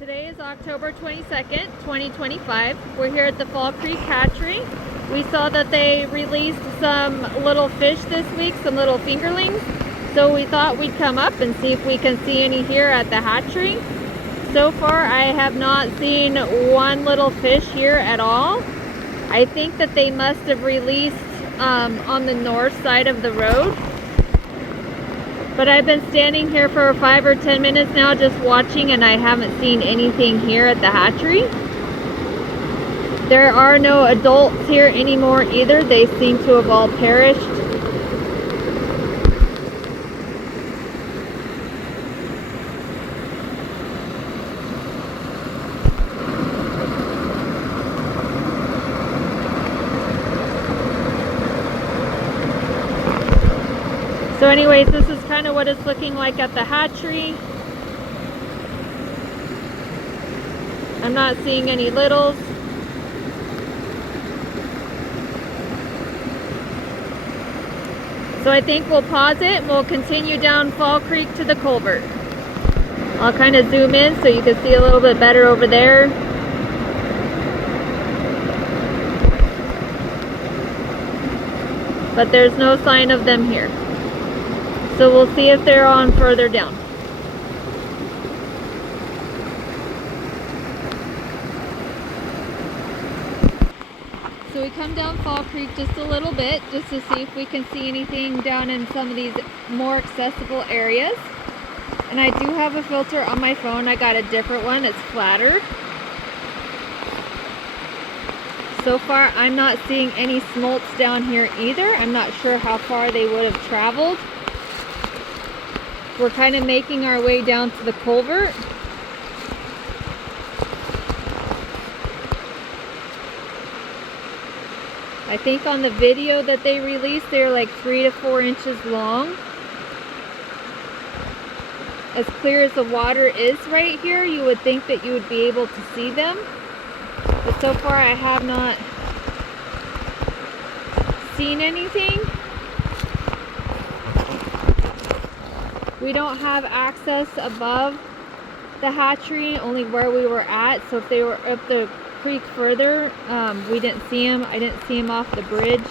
Today is October 22nd, 2025. We're here at the Fall Creek Hatchery. We saw that they released some little fish this week, some little fingerlings. So we thought we'd come up and see if we can see any here at the hatchery. So far, I have not seen one little fish here at all. I think that they must have released on the north side of the road. But I've been standing here for 5 or 10 minutes now just watching, and I haven't seen anything here at the hatchery. There are no adults here anymore either. They seem to have all perished. So anyways, this is kind of what it's looking like at the hatchery. I'm not seeing any littles. So I think we'll pause it and we'll continue down Fall Creek to the culvert. I'll kind of zoom in so you can see a little bit better over there. But there's no sign of them here. So we'll see if they're on further down. So we come down Fall Creek just a little bit just to see if we can see anything down in some of these more accessible areas. And I do have a filter on my phone. I got a different one. It's flatter. So far, I'm not seeing any smolts down here either. I'm not sure how far they would have traveled. We're kind of making our way down to the culvert. I think on the video that they released, they're like 3 to 4 inches long. As clear as the water is right here, you would think that you would be able to see them. But so far I have not seen anything. We don't have access above the hatchery, only where we were at. So if they were up the creek further, we didn't see them. I didn't see them off the bridge.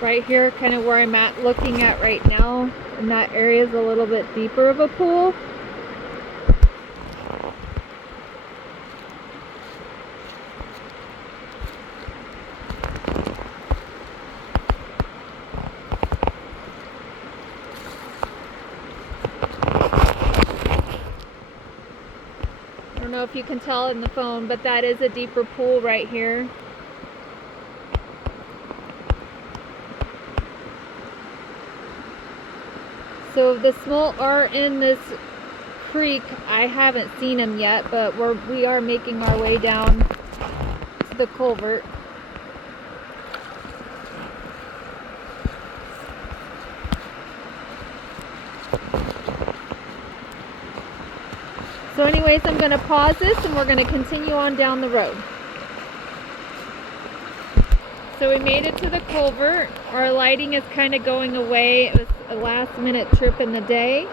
Right here, kind of where I'm looking at right now, and that area is a little bit deeper of a pool. I don't know if you can tell in the phone, but that is a deeper pool right here. So the smolt are in this creek. I haven't seen them yet, but we are making our way down to the culvert. So anyways, I'm going to pause this and we're going to continue on down the road. So we made it to the culvert. Our lighting is kind of going away. It was a last minute trip in the day.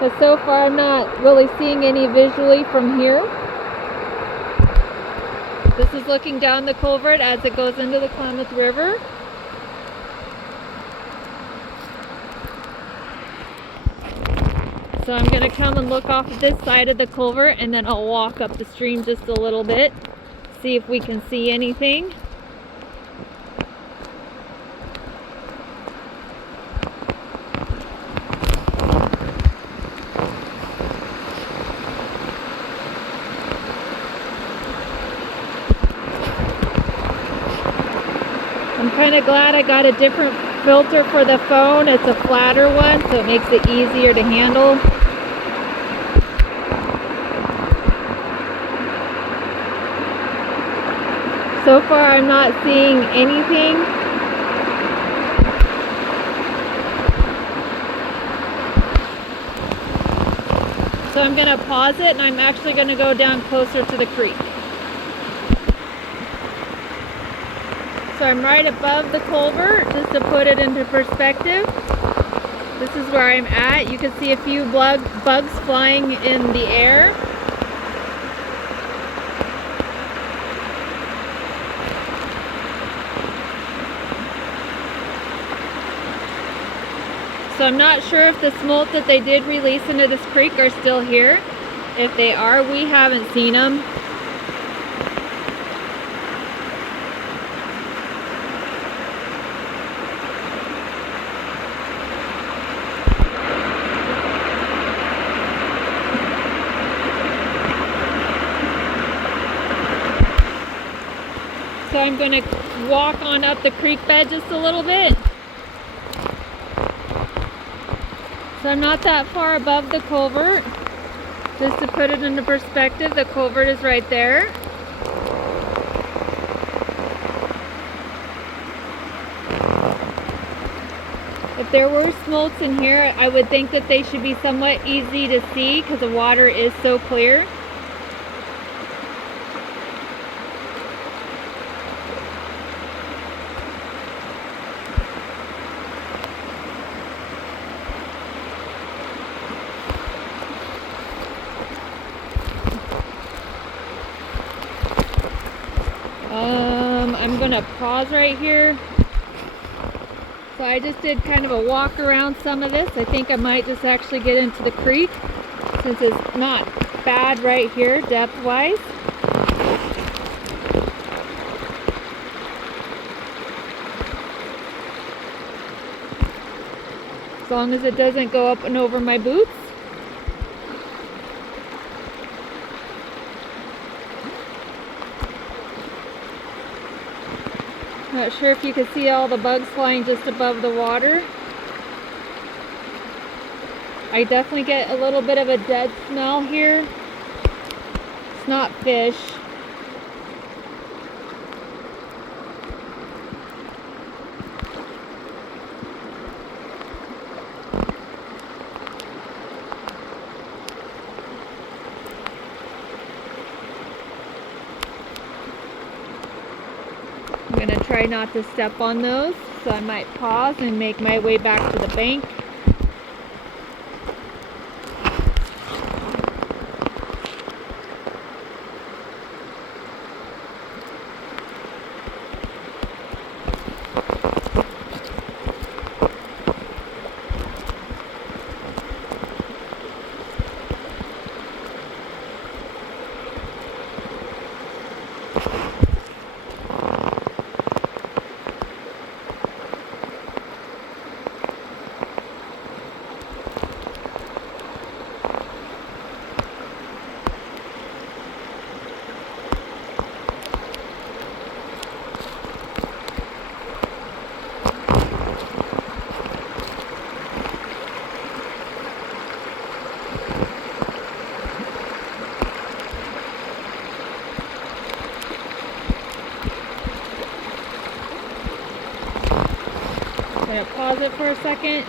But so far I'm not really seeing any visually from here. This is looking down the culvert as it goes into the Klamath River. So I'm going to come and look off of this side of the culvert, and then I'll walk up the stream just a little bit. See if we can see anything. I'm kind of glad I got a different filter for the phone. It's a flatter one, so it makes it easier to handle. So far, I'm not seeing anything. So I'm gonna pause it and I'm actually gonna go down closer to the creek. So I'm right above the culvert, just to put it into perspective. This is where I'm at. You can see a few bugs flying in the air. So I'm not sure if the smolt that they did release into this creek are still here. If they are, we haven't seen them. So I'm going to walk on up the creek bed just a little bit. So I'm not that far above the culvert. Just to put it into perspective, the culvert is right there. If there were smolts in here, I would think that they should be somewhat easy to see because the water is so clear. I'm gonna pause right here. So I just did kind of a walk around some of this. I think I might just actually get into the creek since it's not bad right here depth-wise. As long as it doesn't go up and over my boots. Not sure if you can see all the bugs flying just above the water. I definitely get a little bit of a dead smell here. It's not fish. I'm going to try not to step on those, so I might pause and make my way back to the bank. I'm going to pause it for a second.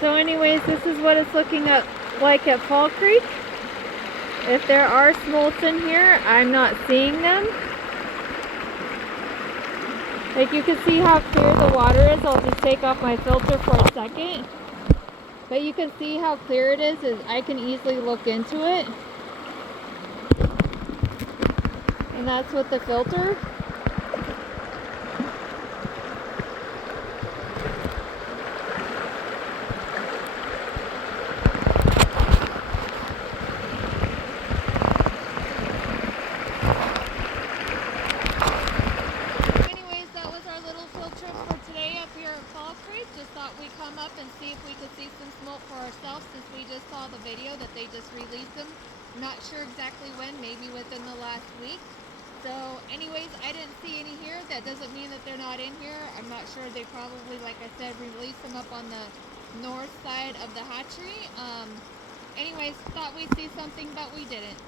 So anyways, this is what it's looking like at Fall Creek. If there are smolts in here, I'm not seeing them. Like you can see how clear the water is. I'll just take off my filter for a second. But you can see how clear it is I can easily look into it. And that's with the filter. Anyways, that was our little field trip for today up here at Fall Creek. Just thought we'd come up and see if we could see some smolt for ourselves since we just saw the video that they just released them. Not sure exactly when, maybe within the last week. So anyways, I didn't see any here. That doesn't mean that they're not in here. I'm not sure. They probably, like I said, released them up on the north side of the hatchery. Anyways, thought we'd see something, but we didn't.